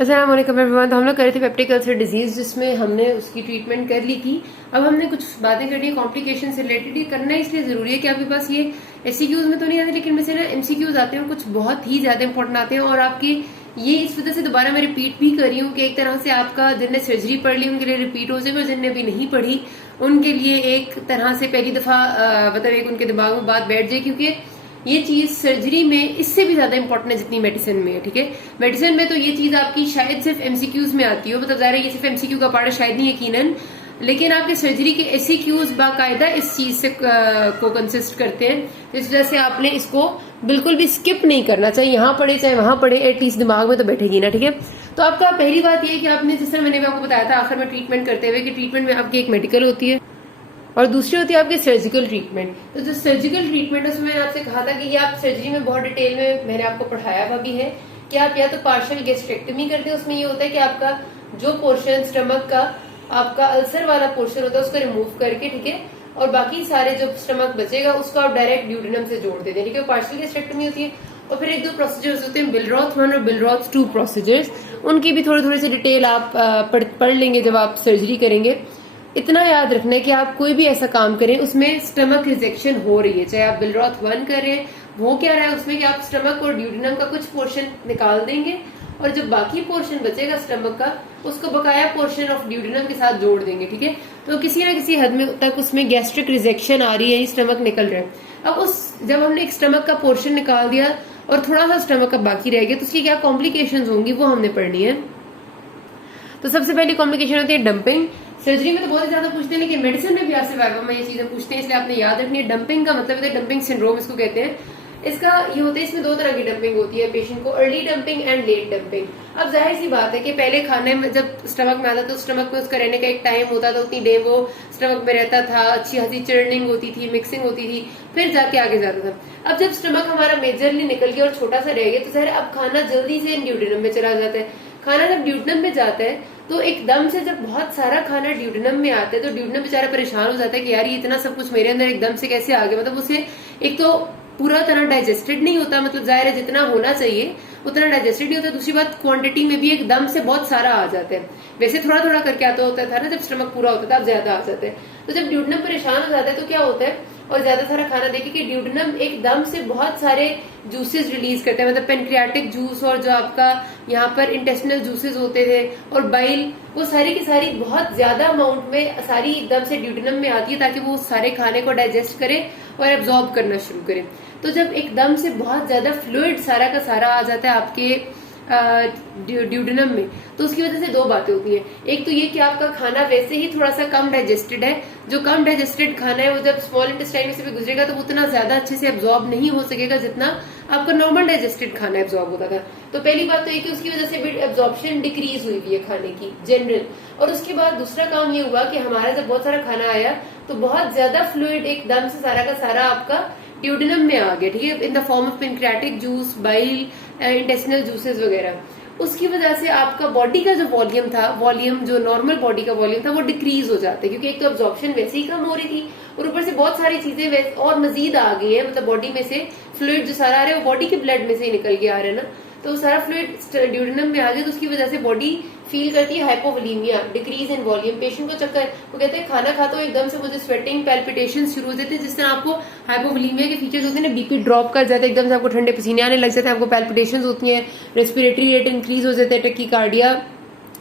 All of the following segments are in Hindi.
अस्सलाम वालेकुम एवरीवन। तो हम लोग कर रहे थे पेप्टिक अल्सर डिजीज, जिसमें हमने उसकी ट्रीटमेंट कर ली थी। अब हमने कुछ बातें करनी है कॉम्प्लिकेशन से रिलेटेड। ये करना इसलिए जरूरी है कि आपके पास ये एससीक्यूज में तो नहीं आते, लेकिन वैसे ना एमसीक्यूज आते हैं, कुछ बहुत ही ज्यादा इंपॉर्टेंट आते हैं। और आपकी ये इस वजह से दोबारा मैं रिपीट भी कर रही हूँ कि एक तरह से आपका जिनने सर्जरी पढ़ ली उनके लिए रिपीट हो जाएगा, और जिनने भी नहीं पढ़ी उनके लिए एक तरह से पहली दफा मतलब एक उनके दिमाग में बात बैठ जाए, क्योंकि ये चीज सर्जरी में इससे भी ज्यादा इंपॉर्टेंट है जितनी मेडिसिन में है। ठीक है, मेडिसिन में तो ये चीज आपकी शायद सिर्फ एमसीक्यूज में आती हो, मतलब ज़ाहिर है ये सिर्फ एमसीक्यू का पार्ट है, शायद नहीं यकीनन, लेकिन आपके सर्जरी के एससीक्यूज बाकायदा इस चीज से को कंसिस्ट करते हैं। इस वजह से आपने इसको बिल्कुल भी स्किप नहीं करना, चाहे यहाँ पढ़े चाहे वहां पढ़े, एटलीस्ट दिमाग में तो बैठेगी ना। ठीक है, तो आपका पहली बात ये है कि आपने, जिस तरह मैंने आपको बताया था आखिर में ट्रीटमेंट करते हुए, कि ट्रीटमेंट में आपकी एक मेडिकल होती है और दूसरी होती है आपकी सर्जिकल ट्रीटमेंट। तो जो सर्जिकल ट्रीटमेंट है उसमें मैंने आपसे कहा था कि ये आप सर्जरी में बहुत डिटेल में मैंने आपको पढ़ाया हुआ भी है कि आप या तो पार्शियल गैस्ट्रेक्टमी करते हैं। उसमें ये होता है कि आपका जो पोर्शन स्टमक का आपका अल्सर वाला पोर्शन होता है उसको रिमूव करके, ठीक है, और बाकी सारे जो स्टमक बचेगा उसको आप डायरेक्ट ड्यूडेनम से जोड़ देते हैं। ठीक है, पार्शियल गैस्ट्रेक्टमी होती है। और फिर एक दो प्रोसीजर्स होते हैं, बिलरॉथ 1 और बिलरॉथ 2 प्रोसीजर्स, उनकी भी थोड़ी थोड़ी सी डिटेल आप पढ़ लेंगे जब आप सर्जरी करेंगे। इतना याद रखना है कि आप कोई भी ऐसा काम करें उसमें स्टमक रिजेक्शन हो रही है, चाहे आप बिलरॉथ 1 कर रहे हैं, वो क्या रहा है उसमें कि आप स्टमक और ड्यूडेनम का कुछ पोर्शन निकाल देंगे और जो बाकी पोर्शन बचेगा स्टमक का उसको बकाया पोर्शन ऑफ ड्यूडेनम के साथ जोड़ देंगे। ठीक है, तो किसी ना किसी हद में तक उसमें गैस्ट्रिक रिजेक्शन आ रही है, स्टमक निकल रहा है। अब जब हमने एक स्टमक का पोर्शन निकाल दिया और थोड़ा सा स्टमक का बाकी रह गया, तो उसकी क्या कॉम्प्लिकेशंस होंगी वो हमने पढ़नी है। तो सबसे पहली कॉम्प्लिकेशन होती है डंपिंग। सर्जरी में तो बहुत ही ज्यादा पूछते हैं, लेकिन मेडिसिन में भी आपसे वाइवा में ये चीजें पूछते हैं, इसलिए आपने याद रखनी है। डंपिंग का मतलब है डंपिंग सिंड्रोम इसको कहते हैं। इसका ये होता है, इसमें दो तरह की डंपिंग होती है पेशेंट को, early dumping and let dumping. अब जाहिर सी बात है कि पहले खाने में जब स्टमक में आता तो स्टमक में उसका रहने का एक टाइम होता था, उतनी देर वो स्टमक में रहता था, अच्छी खासी चर्निंग होती थी, मिक्सिंग होती थी, फिर जाके आगे जाता था। अब जब स्टमक हमारा मेजरली निकल गया और छोटा सा रह गया, तो जाहिर अब खाना जल्दी से ड्यूडेनम में चला जाता है। खाना जब ड्यूडेनम में जाता है तो एकदम से जब बहुत सारा खाना ड्यूडेनम में आता है तो ड्यूडेनम बेचारा परेशान हो जाता है कि यार ये इतना सब कुछ मेरे अंदर एकदम से कैसे आ गया। मतलब उसे एक तो पूरा तरह डाइजेस्टेड नहीं होता, मतलब जाहिर है जितना होना चाहिए उतना डाइजेस्टेड नहीं होता। दूसरी बात, क्वांटिटी में भी एकदम से बहुत सारा आ जाता है। वैसे थोड़ा थोड़ा करके आता होता था ना जब स्टमक पूरा होता था, अब ज्यादा आ जाता है। तो जब ड्यूडेनम परेशान हो जाता है तो क्या होता है, और ज्यादा सारा खाना देखे कि ड्यूडेनम एकदम से बहुत सारे जूसेस रिलीज करते हैं, मतलब पेनक्रियाटिक जूस और जो आपका यहाँ पर इंटेस्टिनल जूसेस होते थे और बाइल, वो सारी की सारी बहुत ज्यादा अमाउंट में सारी एकदम से ड्यूडेनम में आती है ताकि वो सारे खाने को डाइजेस्ट करे और एब्जॉर्ब करना शुरू करे। तो जब एकदम से बहुत ज्यादा फ्लूइड सारा का सारा आ जाता है आपके ड्यूडेनम में, तो उसकी वजह से दो बातें होती हैं। एक तो ये कि आपका खाना वैसे ही थोड़ा सा कम डाइजेस्टेड है, जो कम डाइजेस्टेड खाना है वो जब स्मॉल इंटेस्टाइन में से भी गुजरेगा तो उतना ज्यादा अच्छे से एब्जॉर्ब नहीं हो सकेगा जितना आपका नॉर्मल डाइजेस्टेड खाना एब्जॉर्ब होता था। तो पहली बात तो ये कि उसकी वजह से भी एब्जॉर्प्शन डिक्रीज हुई है खाने की जनरल। और उसके बाद दूसरा काम ये हुआ कि हमारा जब बहुत सारा खाना आया तो बहुत ज्यादा फ्लूइड एकदम से सारा का सारा आपका ड्यूडेनम में आ गया, ठीक है, in the form of pancreatic juice, bile, intestinal juices वगैरह। उसकी वजह से आपका बॉडी का जो वॉल्यूम था, वॉल्यूम जो नॉर्मल बॉडी का वॉल्यूम था वो डिक्रीज हो जाता है, क्योंकि एक तो एब्जॉर्प्शन वैसे ही कम हो रही थी और ऊपर से बहुत सारी चीजें और मजीद आ गई है, मतलब बॉडी में से फ्लूइड जो सारा आ रहा है वो बॉडी के ब्लड में से ही निकल के आ रहा है ना, तो सारा फ्लूइड ड्यूडेनम में आ गया। तो उसकी वजह से बॉडी फील करती है hypovolaemia, decrease in volume. Patient को चक्कर, वो कहते हैं खाना खाता हो एकदम से मुझे स्वेटिंग, पैल्पिटेशन शुरू हो जाते हैं, जिस तरह आपको हाइपोवोलीमिया के फीचर्स होते हैं ना, बीपी ड्रॉप कर जाता है, एकदम से आपको ठंडे पसीने आने लग जाते हैं, आपको पैल्पिटेशन होती हैं, रेस्पिरेटरी रेट इंक्रीज हो जाता है, टैकीकार्डिया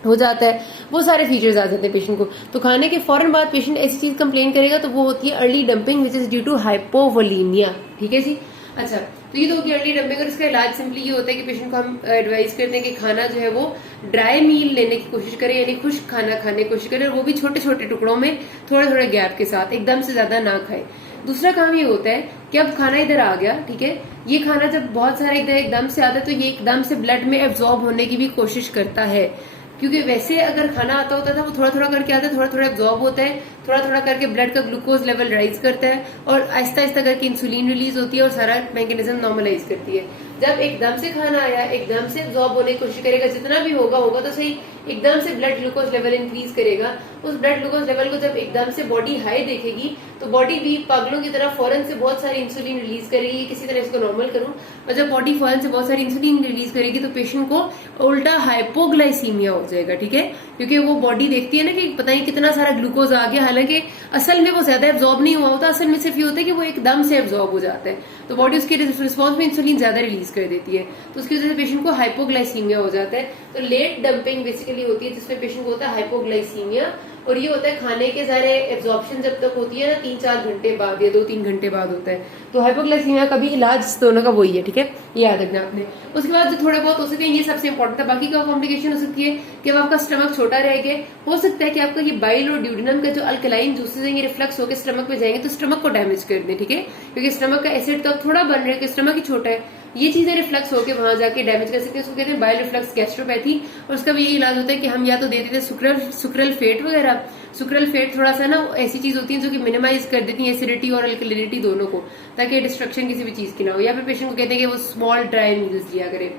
हो जाता है, वो सारे फीचर्स आ जाते हैं पेशेंट को। तो खाने के फौरन बाद पेशेंट ऐसी चीज कंप्लेन करेगा तो वो होती है early dumping which is due to hypovolaemia. ठीक है जी, अच्छा, तो ये तो होगी अर्ली डंपिंग। और इसका इलाज सिंपली ये होता है कि पेशेंट को हम एडवाइस करते हैं कि खाना जो है वो ड्राई मील लेने की कोशिश करें, यानी खुश्क खाना खाने की कोशिश करें, और वो भी छोटे छोटे टुकड़ों में थोड़े थोड़े गैप के साथ, एकदम से ज्यादा ना खाए। दूसरा काम ये होता है कि अब खाना इधर आ गया, ठीक है, ये खाना जब बहुत सारा इधर एकदम से आता है तो ये एकदम से ब्लड में एब्जॉर्ब होने की भी कोशिश करता है, क्योंकि वैसे अगर खाना आता होता था वो थोड़ा थोड़ा करके आता है, थोड़ा थोड़ा एब्जॉर्ब होता है, थोड़ा थोड़ा करके ब्लड का ग्लूकोज लेवल राइज करता है और आहिस्ता आहिस्ता करके इंसुलिन रिलीज होती है और सारा मैकेनिज्म नॉर्मलाइज करती है। जब एकदम से खाना आया, एकदम से एब्जॉर्ब होने की कोशिश करेगा, जितना भी होगा होगा तो सही, एकदम से ब्लड ग्लूकोज लेवल इंक्रीज करेगा। उस ब्लड ग्लूकोज लेवल को जब एकदम से बॉडी हाई देखेगी तो बॉडी भी पागलों की तरह फौरन से बहुत सारी इंसुलिन रिलीज करेगी। किसी तरह इसको नॉर्मल करूं, और जब बॉडी फौरन से बहुत सारी इंसुलिन रिलीज करेगी तो पेशेंट को उल्टा हाइपोग्लाइसीमिया हो जाएगा, ठीक है, क्योंकि वो बॉडी देखती है ना कि पता नहीं कितना सारा ग्लूकोज आ गया, हालांकि असल में वो ज्यादा एब्जॉर्ब नहीं हुआ होता, असल में सिर्फ ये होता है कि वो एकदम से एब्जॉर्ब हो जाता है, तो बॉडी उसके रिस्पॉन्स में इंसुलिन ज्यादा रिलीज कर देती है, तो उसकी वजह से पेशेंट को हाइपोग्लाइसीमिया हो जाता है। तो लेट डंपिंग बेसिकली होती है जिसमें पेशेंट को होता है हाइपोग्लाइसीमिया, और ये होता है खाने के सारे एब्जॉर्प्शन जब तक होती है ना 3-4 घंटे बाद या 2-3 घंटे बाद होता है। तो हाइपोग्लाइसीमिया का भी इलाज दोनों का वही है, ठीक है, ये याद रखना आपने। उसके बाद जो थोड़े बहुत हो सकते हैं, ये सबसे इंपॉर्टेंट है, बाकी का कॉम्प्लिकेशन हो सकती है कि आपका स्टमक छोटा रह गया, हो सकता है कि आपका ये बाइल और ड्यूडेनम का जो अल्कलाइन जूसेस हैं ये रिफ्लक्स होकर स्टमक में जाएंगे तो स्टमक को डैमेज कर दें, ठीक है, क्योंकि स्टमक का एसिड तो थोड़ा बन रहा है, स्टमक ही छोटा है, ये चीजें रिफ्लक्स होकर वहां जाके डैमेज कर सकते हैं, उसको कहते हैं बाइल रिफ्लक्स गैस्ट्रोपैथी। और उसका भी यही इलाज होता है कि हम या तो देते थे सुक्रल फेट वगैरह, सुक्रल फेट थोड़ा सा ना ऐसी चीज होती है जो कि मिनिमाइज कर देती है एसिडिटी और अल्कलिनिटी दोनों को, ताकि डिस्ट्रक्शन किसी भी चीज की ना हो, या फिर पेशेंट को कहते हैं कि वो स्मॉल ड्राई मील्स लिया करे।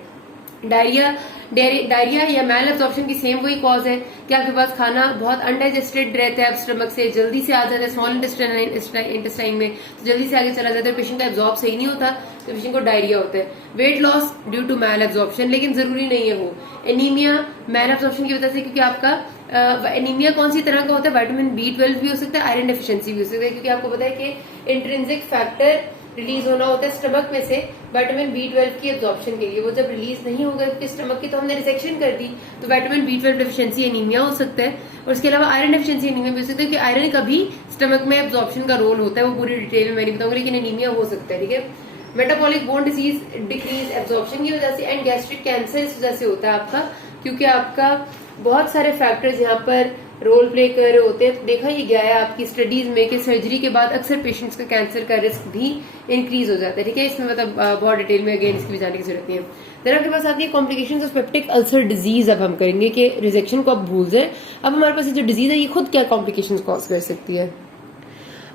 डायरिया या मैल एब्जॉर्प्शन की सेम वही कॉज है कि आपके पास खाना बहुत अनडाइजेस्टेड रहता है, आप स्टमक से जल्दी से आ जाता है स्मॉल इंटेस्टाइन में, तो जल्दी से आगे चला जाता है, पेशेंट का एब्जॉर्ब सही नहीं होता तो पेशेंट को डायरिया होता है। Weight loss due to malabsorption, लेकिन जरूरी नहीं है वो। एनीमिया मैल एब्जॉर्प्शन की वजह से, क्योंकि आपका एनीमिया कौन सी तरह का होता है, विटामिन B12 भी हो सकता है, आयरन डेफिशिएंसी भी हो सकता है, क्योंकि आपको पता है कि इंट्रिंसिक फैक्टर रिलीज होना होता है स्टमक में से विटामिन B12 की एब्जॉर्प्शन के लिए, वो जब रिलीज नहीं होगा क्योंकि स्टमक की तो हमने रिसेक्शन कर दी, तो विटामिन B12 डेफिशिएंसी एनीमिया हो सकता है। और उसके अलावा आयरन डेफिशिएंसी एनीमिया भी हो सकता है, कि आयरन का भी स्टमक में एब्जॉर्प्शन का रोल होता है, वो पूरी डिटेल में मैं नहीं बताऊंगी, लेकिन एनीमिया हो सकता है, ठीक है। Metabolic bone disease decrease absorption की वजह से, एंड गैस्ट्रिक कैंसर इस वजह से होता है आपका, क्योंकि आपका बहुत सारे फैक्टर्स यहाँ पर रोल प्ले कर रहे होते हैं। देखा ये गया है आपकी स्टडीज में कि सर्जरी के बाद अक्सर पेशेंट्स का कैंसर का रिस्क भी इंक्रीज हो जाता है, ठीक है, इसमें मतलब बहुत डिटेल में अगेन इसकी भी जानने की जरूरत नहीं है। देन आपके पास आती है complications of peptic ulcer disease. अब हम करेंगे कि रिजेक्शन को आप भूल जाए, अब हमारे पास ये जो डिजीज है ये खुद क्या कॉम्प्लिकेशंस कॉज कर सकती है।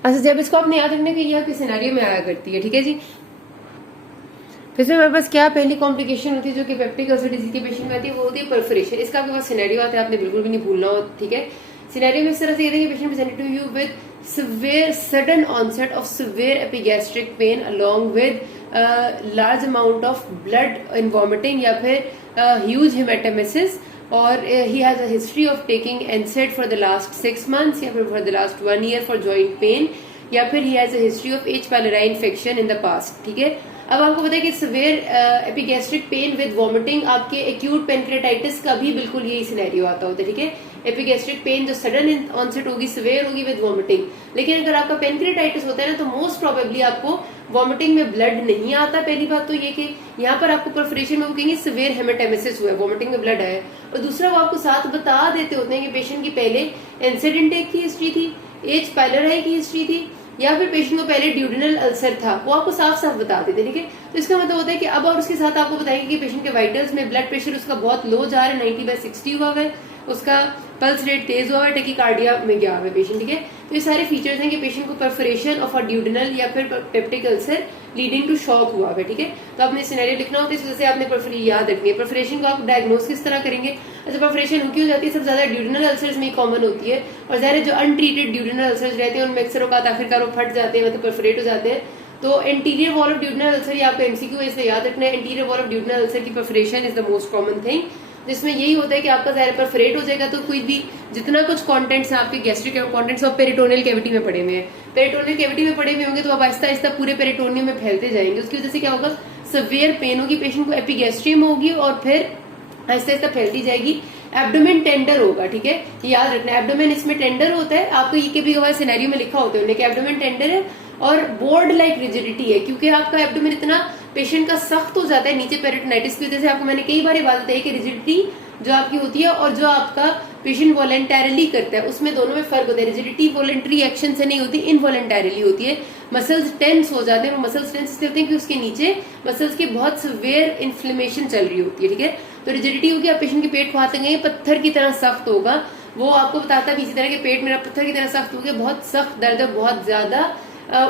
अच्छा, जब इसको आपने याद रखना कि यह किस सिनेरियो में आया करती है, ठीक है जी। फिर से हमारे पास क्या पहली कॉम्प्लिकेशन होती है जो कि पेप्टिक अल्सर डिजीज के पेशेंट में आती है, वो होती है परफोरेशन। इसका आपके पास सिनेरियो आता है, आपने बिल्कुल भी नहीं भूलना हो, ठीक है। सिनेरियो में इस तरह से कहते हैं कि patient presented to you with severe sudden onset of severe epigastric pain along with large amount of blood in vomiting या फिर huge hematemesis, और he has a history of taking NSAID for the last 6 months या फिर for the last 1 year for joint pain, या फिर he has a history of H. pylori infection in the past, ठीक है। अब आपको पता है कि severe epigastric pain with vomiting, आपके एक्यूट पेनक्रेटाइटिस का भी बिल्कुल यही सिनेरियो आता होता है, ठीक है। एपिगैस्ट्रिक पेन जो सडन ऑनसेट होगी, सिवियर होगी विद वॉमिटिंग, लेकिन अगर आपका पेनक्रेटाइटिस होता है ना तो मोस्ट प्रोबेबली आपको वॉमिटिंग में ब्लड नहीं आता। पहली बात तो ये कि यहाँ पर आपको परफोरेशन में वो कहेंगे सिवियर हेमेटेमेसिस हुआ है, वॉमिटिंग में ब्लड आया, और दूसरा वो आपको साथ बता देते होते हैं कि पेशेंट की पहले एनसेड इंटेक की हिस्ट्री थी, एच पायलोराई की हिस्ट्री थी, या फिर पेशेंट को पहले ड्यूडेनल अल्सर था, वो आपको साफ साफ बता देते, ठीक है। तो इसका मतलब होता है कि अब और उसके साथ आपको बताएंगे कि पेशेंट के वाइटल्स में ब्लड प्रेशर उसका बहुत लो जा रहा है, 90/60 हुआ है, उसका पल्स रेट तेज हुआ है, टेकिकार्डिया में गया हुआ है पेशेंट, ठीक है। तो ये सारे फीचर्स हैं कि पेशेंट को परफोरेशन ऑफ अ ड्यूडेनल या फिर peptic ulcer leading to shock हुआ है, ठीक है। तो आपने सिनेरियो लिखना होता है, इस वजह से आपने परफोरेशन याद रखनी है। परफोरेशन को आप डायग्नोस किस तरह करेंगे? अच्छा, परफोरेशन उनकी हो जाती है सबसे ज्यादा ड्यूडेनल अल्सर्स में कॉमन होती है, और ज़ाहिर जो अनट्रीटेड ड्यूडेनल अल्सर्स रहते हैं उनमें अक्सर औकात आखिरकार वो फट जाते हैं, मतलब परफोरेट हो जाते हैं। तो anterior wall of duodenal ulcer, ये आपका एमसीक्यू है, इसमें याद रखना है। Anterior wall of duodenal ulcer की perforation is the most common thing, जिसमें यही होता है कि आपका ज़ाहिर परफोरेट हो जाएगा तो कोई भी जितना कुछ कंटेंट्स है आपके gastric contents of peritoneal cavity में पड़े हुए हैं, पेरिटोनियल कैविटी में पड़े हुए होंगे तो आप आहिस्ता आहिस्ता पूरे पेरिटोनियम में फैलते जाएंगे। उसकी वजह से क्या होगा? सिवियर पेन होगी, पेशेंट को एपिगैस्ट्रियम होगी और फिर आहिस्ता आहिस्ता फैलती जाएगी। एब्डोमेन टेंडर होगा, ठीक है, याद रखना। एब्डोमेन इसमें टेंडर होता है, आपको ये भी हमारे सिनेरियो में लिखा होता है कि एब्डोमेन टेंडर है और बोर्ड लाइक रिजिडिटी है, क्योंकि आपका एब्डोमेन इतना पेशेंट का सख्त हो जाता है नीचे पेरिटोनाइटिस की वजह से। आपको मैंने कई बार बात बताई कि रिजिडिटी जो आपकी होती है और जो आपका पेशेंट वॉलेंटरली करता है उसमें दोनों में फर्क होता है। रिजिडिटी वॉलेंटरी एक्शन से नहीं होती, इनवॉलेंटरली होती है। मसल्स टेंस हो जाते हैं, मसल्स टेंस इसलिए होते हैं कि उसके नीचे मसल्स की बहुत सिवियर इन्फ्लेमेशन चल रही होती है, ठीक है। तो रिजिडिटी होगी, आप पेशेंट के पेट को हाथ लगाएंगे, पत्थर की तरह सख्त होगा, वो आपको बताता है इसी तरह के पेट मेरा पत्थर की तरह सख्त हो गया, बहुत सख्त दर्द है, बहुत ज्यादा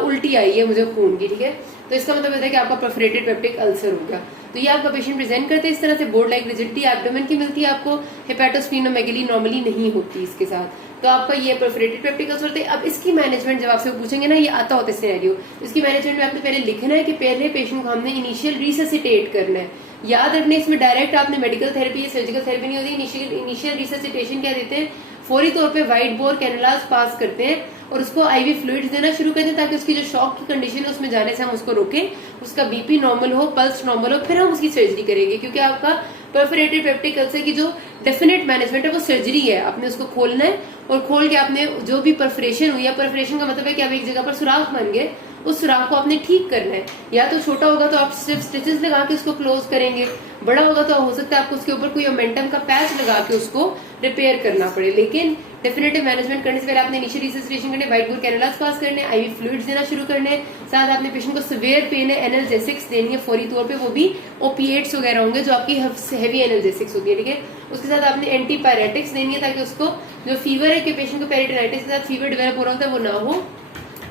उल्टी आई है मुझे खून की, ठीक है। तो इसका मतलब होता है कि आपका परफोरेटेड पेप्टिक अल्सर हो गया। तो ये आपका पेशेंट प्रेजेंट करते हैं इस तरह से, बोर्ड लाइक रिजिडिटी एब्डोमेन की मिलती है आपको, हेपेटोस्प्लीनोमेगली नॉर्मली नहीं होती इसके साथ। तो आपका ये परफोरेटेड पेप्टिक अल्सर होते हैं। अब इसकी मैनेजमेंट जब आपसे पूछेंगे ना, ये आता होता है सिनेरियो, इसकी मैनेजमेंट में आपने पहले लिखना है कि पहले पेशेंट को हमने इनिशियल रिससिटेट करना है। याद रखने इसमें डायरेक्ट आपने मेडिकल थेरेपी या सर्जिकल थेरेपी नहीं होती। इनिशियल रिससिटेशन क्या देते हैं, फौरी तौर पे वाइट बोर कैनुलास पास करते हैं और उसको आईवी फ्लूइड्स देना शुरू करते हैं ताकि उसकी जो शॉक की कंडीशन है उसमें जाने से हम उसको रोकें, उसका बीपी नॉर्मल हो, पल्स नॉर्मल हो, फिर हम उसकी सर्जरी करेंगे। क्योंकि आपका परफोरेटेड पेप्टिक अल्सर की जो डेफिनेट मैनेजमेंट है वो सर्जरी है। आपने उसको खोलना है और खोल के आपने जो भी परफोरेशन हुई, या परफोरेशन का मतलब है कि आप एक जगह पर सुराख बन गए, उस सुराख को आपने ठीक करना है। या तो छोटा होगा तो आप सिर्फ स्टिचेस लगा के उसको क्लोज करेंगे, बड़ा होगा तो हो सकता है आपको उसके ऊपर कोई मोमेंटम का पैच लगा के उसको रिपेयर करना पड़े। लेकिन डेफिनेटिव मैनेजमेंट करने से पहले आपने इनिशियल रिससिटेशन करने, वाइट बोर कैनुलास पास करने, आईवी फ्लूइड्स देना शुरू करने, साथ आपने पेशेंट को सिवियर पेन है एनाल्जेसिक्स देनी है फौरी तौर पे, वो भी ओपिएट्स वगैरह होंगे जो आपकी हेवी एनाल्जेसिक्स होती है, ठीक है। उसके साथ आपने एंटीपायरेटिक्स देनी है ताकि उसको जो फीवर है कि पेशेंट को पेरिटोनाइटिस के साथ फीवर डेवलप हो रहा होता है वो ना हो।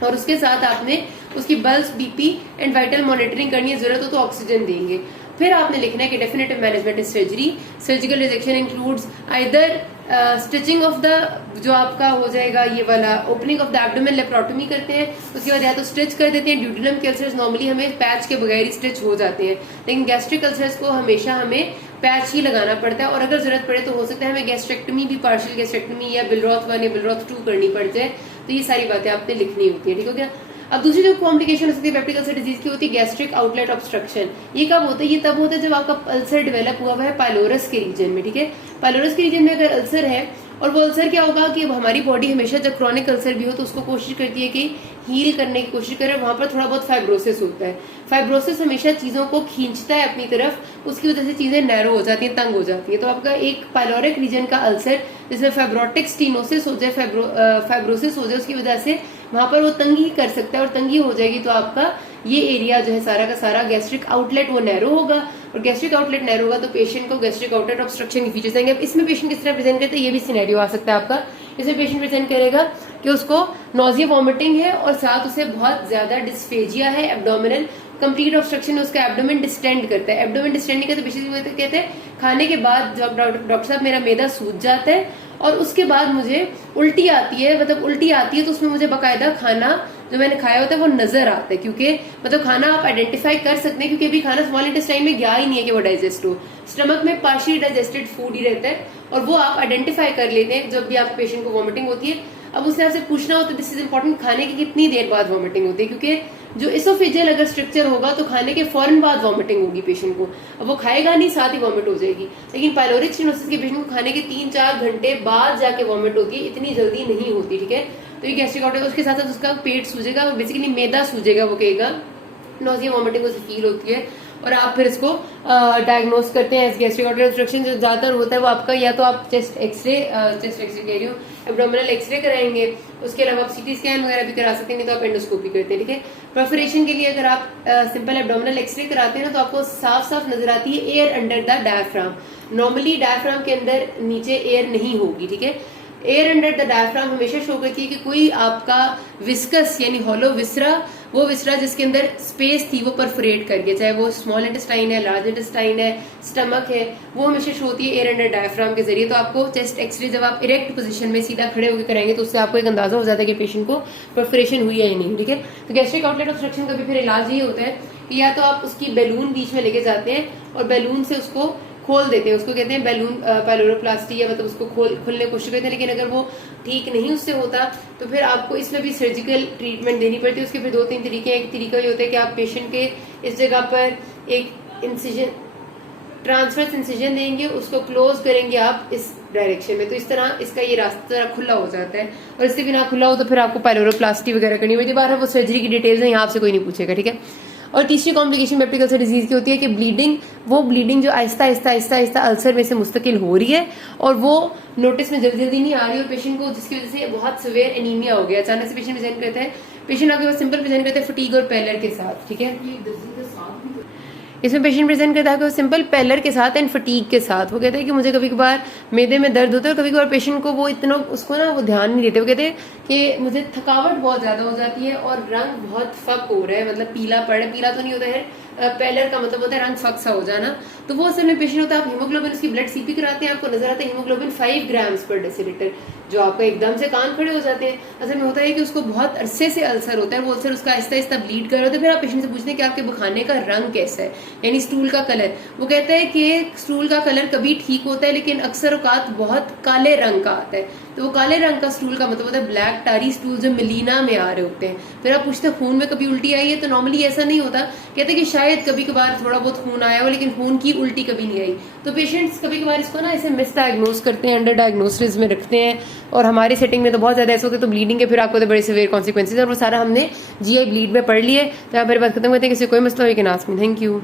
और उसके साथ आपने उसकी pulse, BP and vital monitoring करनी है, जरूरत हो तो ऑक्सीजन देंगे। फिर आपने लिखना है कि definitive management is surgery. Surgical rejection includes either stitching of the, जो आपका हो जाएगा ये वाला opening of the abdomen, laparotomy करते हैं, उसके बाद या तो स्टिच कर देते हैं। ड्यूडेनम के अल्सर्स नॉर्मली हमें पैच के बगैर ही स्टिच हो जाते हैं, लेकिन गैस्ट्रिक अल्सर्स को हमेशा हमें पैच ही लगाना पड़ता है। और अगर जरूरत पड़े तो हो सकता है हमें गैस्ट्रेक्टमी भी, पार्शियल गैस्ट्रेक्टमी या बिलरॉथ 1 या बिलरॉथ 2 करनी पड़ जाए। तो ये सारी बातें आपने लिखनी होती है, ठीक हो गया। अब दूसरी जो कॉम्प्लिकेशन हो सकती है पेप्टिक अल्सर डिजीज की होती है गैस्ट्रिक आउटलेट ऑब्स्ट्रक्शन। ये कब होता है, ये तब होता है जब आपका अल्सर डेवलप हुआ है पाइलोरस के रीजन में, ठीक है। पाइलोरस के रीजन में अगर अल्सर है, और वो अल्सर क्या होगा कि हमारी बॉडी हमेशा जब क्रॉनिक अल्सर भी हो तो उसको कोशिश करती है कि हील करने की कोशिश करे, वहां पर थोड़ा बहुत फाइब्रोसिस होता है। फाइब्रोसिस हमेशा चीजों को खींचता है अपनी तरफ, उसकी वजह से चीजें नैरो हो जाती हैं, तंग हो जाती है। तो आपका एक पाइलोरिक रीजन का अल्सर जिसमें फाइब्रोटिक स्टीनोसिस हो जाए, फाइब्रोसिस हो जाए, उसकी वजह से वहां पर वो तंगी कर सकता है, और तंगी हो जाएगी तो आपका ये एरिया जो है सारा का सारा गैस्ट्रिक आउटलेट वो नैरो होगा, और गैस्ट्रिक आउटलेट नैरो होगा तो पेशेंट को गैस्ट्रिक आउटलेट ऑब्स्ट्रक्शन के फीचर्स आएंगे। अब इसमें पेशेंट किस तरह प्रेजेंट करते हैं, ये भी सिनेरियो आ सकता है आपका। इसमें पेशेंट प्रेजेंट करेगा कि उसको नॉजिया वॉमिटिंग है और साथ उसे बहुत ज्यादा डिस्फेजिया है, एब्डोमिनल कंप्लीट ऑब्स्ट्रक्शन, उसका एब्डोमेन डिस्टेंड करता है। एब्डोमेन डिस्टेंडिंग का तो बेसिकली कहते हैं खाने के बाद जब डॉक्टर साहब मेरा मैदा सूज जाता है और उसके बाद मुझे उल्टी आती है, मतलब उल्टी आती है तो उसमें मुझे बकायदा खाना जो मैंने खाया होता है वो नजर आता है, क्योंकि मतलब खाना आप आइडेंटिफाई कर सकते हैं क्योंकि अभी खाना स्मॉल इंटेस्टाइन में गया ही नहीं है कि वो डाइजेस्ट हो, स्टमक में पार्शियली डाइजेस्टेड फूड ही रहता है और वो आप आइडेंटिफाई कर लेते हैं जब भी आप पेशेंट को वॉमिटिंग होती है। अब उससे आपसे पूछना होता है, दिस इज इंपॉर्टेंट, खाने की कितनी देर बाद वॉमिटिंग होती है, क्योंकि जो इसोफेजियल अगर स्ट्रक्चर होगा तो खाने के फौरन बाद वॉमिटिंग होगी पेशेंट को, अब वो खाएगा नहीं साथ ही वॉमिट हो जाएगी। लेकिन पाइलोरिक स्टेनोसिस के पेशेंट को खाने के 3-4 घंटे बाद जाके वॉमिट होती है, इतनी जल्दी नहीं होती, ठीक है। तो ये गैस्ट्रिक आउटलेट, उसके साथ साथ उसका पेट सूजेगा, बेसिकली मैदा सूजेगा, वो कहेगा, नॉजिया वॉमिटिंग उसे फील होती है, और आप फिर इसको डायग्नोस करते हैं एज गैस्ट्रिक आउटलेट ऑब्स्ट्रक्शन। जो ज्यादातर होता है वो आपका या तो आप चेस्ट एक्सरे कह रही हूँ, एब्डोमिनल एक्सरे कराएंगे, उसके अलावा आप सीटी स्कैन वगैरह भी करा सकते हैं, नहीं तो आप एंडोस्कोपी करते हैं, ठीक है। परफोरेशन के लिए अगर आप सिंपल एब्डोमिनल एक्सरे कराते हैं ना तो आपको साफ साफ नजर आती है air under the diaphragm. Normally diaphragm के अंदर नीचे एयर नहीं होगी, ठीक है। एयर अंडर द डायफ्राम हमेशा शो करती है कि कोई आपका विस्कस यानी हॉलो विसरा, वो विसरा जिसके अंदर स्पेस थी वो परफोरेट कर गया, चाहे वो स्मॉल इंटेस्टाइन है, लार्ज इंटेस्टाइन है, स्टमक है, वो हमेशा शो होती है एयर अंडर डायफ्राम के जरिए। तो आपको चेस्ट एक्सरे जब आप इरेक्ट पोजीशन में सीधा खड़े होकर कराएंगे तो उससे आपको एक अंदाजा हो जाता है कि पेशेंट को परफोरेशन हुई है या नहीं, ठीक है। तो गैस्ट्रिक आउटलेट ऑब्स्ट्रक्शन का भी फिर इलाज ये होता है कि या तो आप उसकी बैलून बीच में लेके जाते हैं और बैलून से उसको खोल देते हैं, उसको कहते हैं बैलून पाइलोरोप्लास्टी, या मतलब उसको खोलने की कोशिश करते हैं। लेकिन अगर वो ठीक नहीं उससे होता तो फिर आपको इसमें भी सर्जिकल ट्रीटमेंट देनी पड़ती है। उसके फिर 2-3 तरीके हैं। एक तरीका ये होता है कि आप पेशेंट के इस जगह पर एक इंसिजन, ट्रांसफर्स इंसिजन देंगे, उसको क्लोज करेंगे आप इस डायरेक्शन में, तो इस तरह इसका ये रास्ता खुला हो जाता है। और इससे बिना खुला हो तो फिर आपको पाइलोरोप्लास्टी वगैरह करनी पड़ती है। बार वो सर्जरी की डिटेल्स है, यहाँ आपसे कोई नहीं पूछेगा, ठीक है। और तीसरी कॉम्प्लिकेशन पेप्टिक अल्सर डिजीज की होती है कि ब्लीडिंग, वो ब्लीडिंग जो आहिस्ता आहिस्ता आहिस्ता आहिस्ता अल्सर में से मुस्तकिल हो रही है और वो नोटिस में जल्दी जल्दी नहीं आ रही है पेशेंट को, जिसकी वजह से बहुत सिवियर एनीमिया हो गया। अचानक से पेशेंट प्रेजेंट करता है, पेशेंट आपके पास सिंपल प्रेजेंट करते हैं फटीग और पैलर के साथ, ठीक है। इसमें पेशेंट प्रेजेंट करता है कि वो सिंपल पैलर के साथ एंड फटीग के साथ। वो कहते हैं कि मुझे कभी कभार मैदे में दर्द होता है और कभी कभार पेशेंट को वो इतना उसको ना वो ध्यान नहीं देते। वो कहते हैं कि मुझे थकावट बहुत ज्यादा हो जाती है और रंग बहुत फक हो रहा है, मतलब पीला पड़, पीला तो नहीं होता है, पैलर का मतलब होता है रंग फक्सा हो जाना, तो वो असल में पेशेंट होता है। आप हीमोग्लोबिन उसकी ब्लड सीपी कराते हैं, आपको नजर आता है हीमोग्लोबिन 5 ग्राम्स पर डेसीलीटर, जो आपका एकदम से कान खड़े हो जाते हैं। असल में होता है कि उसको बहुत अरसे से अल्सर होता है, वो अल्सर उसका आहिस्ता आहिस्ता ब्लीड कर रहा होता है। फिर आप पेशेंट से पूछते हैं कि आपके बखाने का रंग कैसा है, यानी स्टूल का कलर। वो कहता है कि स्टूल का कलर कभी ठीक होता है लेकिन अक्सर औकात बहुत काले रंग का आता है। तो वो काले रंग का स्टूल का मतलब होता है ब्लैक टारी स्टूल जो मिलीना में आ रहे होते हैं। फिर आप पूछते हैं खून में कभी उल्टी आई है, तो नॉर्मली ऐसा नहीं होता, कहते हैं कि शायद कभी कभार थोड़ा बहुत खून आया हो लेकिन खून की उल्टी कभी नहीं आई। तो पेशेंट्स कभी कभार इसको ना ऐसे मिस डायग्नोज करते हैं, अंडर डायग्नोसिस में रखते हैं, और हमारी सेटिंग में तो बहुत ज्यादा ऐसा होता है तो ब्लीडिंग के फिर आपको तो बड़े सीवियर कॉन्सिक्वेंसेज, और वो सारा हमने GI ब्लीड में पढ़ लिया है। तो आप मेरे बात खत्म करते हैं, किसी कोई मसला हो कि नास में। Thank you.